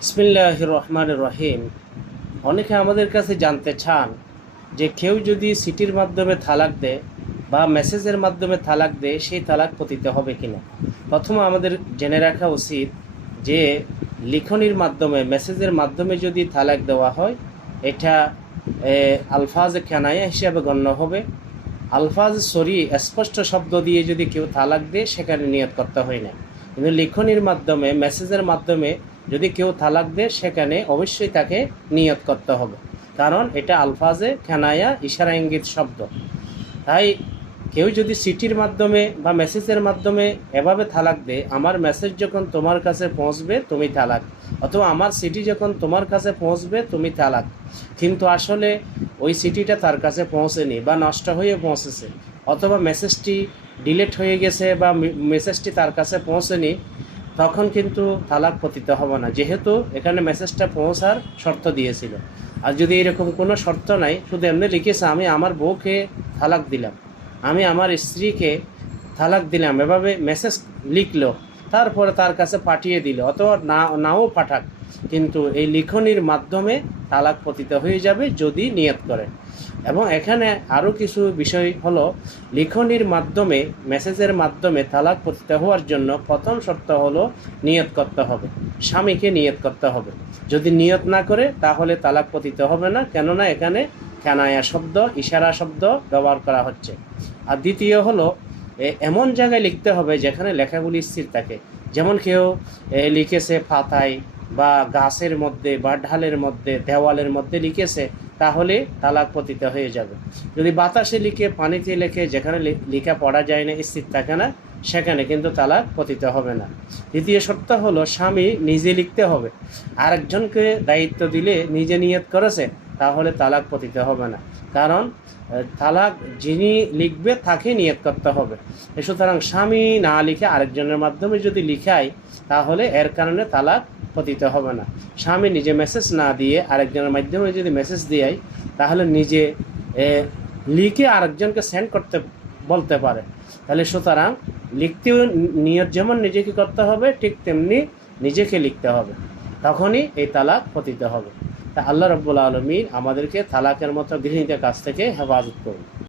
বিসমিল্লাহির রহমানির রহিম। অনেকে আমাদের কাছে জানতে চান যে কেউ যদি চিঠির মাধ্যমে তালাক দেয় বা মেসেজের মাধ্যমে তালাক দেয়, সেই তালাক পতিত হবে কিনা। প্রথমে আমাদের জেনে রাখা উচিত যে লিখনির মাধ্যমে, মেসেজের মাধ্যমে যদি তালাক দেওয়া হয়, এটা আলফাজে কেনায়া হিসাবে গণ্য হবে। আলফাজ সরি, স্পষ্ট শব্দ দিয়ে যদি কেউ তালাক দেয়, সেখানে নিয়ত করতে হয় না। কিন্তু লিখনির মাধ্যমে, মেসেজের মাধ্যমে যদি কেউ তালাক দেয়, সেখানে অবশ্যই তাকে নিয়ত করতে হবে, কারণ এটা আলফাজে কেনায়া, ইশারা ইঙ্গিত শব্দ। তাই কেউ যদি চিঠির মাধ্যমে বা মেসেজের মাধ্যমে এভাবে তালাক দেয়, আমার মেসেজ যখন তোমার কাছে পৌঁছবে তুমি তালাক, অথবা আমার চিঠি যখন তোমার কাছে পৌঁছবে তুমি তালাক, কিন্তু আসলে ওই চিঠিটা তার কাছে পৌঁছেনি বা নষ্ট হয়ে পৌঁছেছে, অথবা মেসেজটি ডিলিট হয়ে গেছে বা মেসেজটি তার কাছে পৌঁছেনি, তখন কিন্তু তালাক পতিত হবে না, যেহেতু এখানে মেসেজটা পৌঁছার শর্ত দিয়েছিল। আর যদি এরকম কোনো শর্ত নাই, শুধু এমনি লিখেছে আমি আমার বউকে তালাক দিলাম, আমি আমার স্ত্রীকে তালাক দিলাম, এভাবে মেসেজ লিখলো, তারপরে তার কাছে পাঠিয়ে দিল, অথবা নাও পাঠাক, কিন্তু এই লিখনির মাধ্যমে তালাক পতিত হয়ে যাবে যদি নিয়ত করে। এবং এখানে আরও কিছু বিষয় হলো, লিখনির মাধ্যমে, মেসেজের মাধ্যমে তালাক পতিত হওয়ার জন্য প্রথম শর্ত হলো নিয়ত করতে হবে, স্বামীকে নিয়ত করতে হবে। যদি নিয়ত না করে তাহলে তালাক পতিত হবে না, কেননা এখানে কানায়া শব্দ, ইশারা শব্দ ব্যবহার করা হচ্ছে। আর দ্বিতীয় হলো, এমন জায়গায় লিখতে হবে যেখানে লেখাগুলি স্থির থাকে। যেমন কেউ লিখেছে পাতায় বা গাছের মধ্যে বা ঢালের মধ্যে, দেওয়ালের মধ্যে লিখেছে, তাহলে তালাক পতিত হয়ে যাবে। যদি বাতাসে লিখে, পানিতে লিখে, যেখানে লেখা পড়া যায় না, স্থির থাকে না, সেখানে কিন্তু তালাক পতিত হবে না। দ্বিতীয় শর্ত হলো, স্বামী নিজে লিখতে হবে। আরেকজনকে দায়িত্ব দিলে নিজে নিয়ত করেছে, তাহলে তালাক পতিত হবে না, কারণ তালাক যিনি লিখবে তাকে নিয়ত করতে হবে। সুতরাং স্বামী না লিখে আরেকজনের মাধ্যমে যদি লিখায়, তাহলে এর কারণে তালাক পতিত হবে না। স্বামী নিজে মেসেজ না দিয়ে আরেকজনের মাধ্যমে যদি মেসেজ দেয়, তাহলে নিজে লিখে আরেকজনকে সেন্ড করতে বলতে পারে। তাহলে সুতরাং লিখতেও নিয়ত যেমন নিজেকে করতে হবে, ঠিক তেমনি নিজেকে লিখতে হবে, তখনই এই তালাক পতিত হবে। তা আল্লাহ রাব্বুল আলামিন আমাদেরকে তালাকের মতো গৃহীত কাজ থেকে হেফাজত করুন।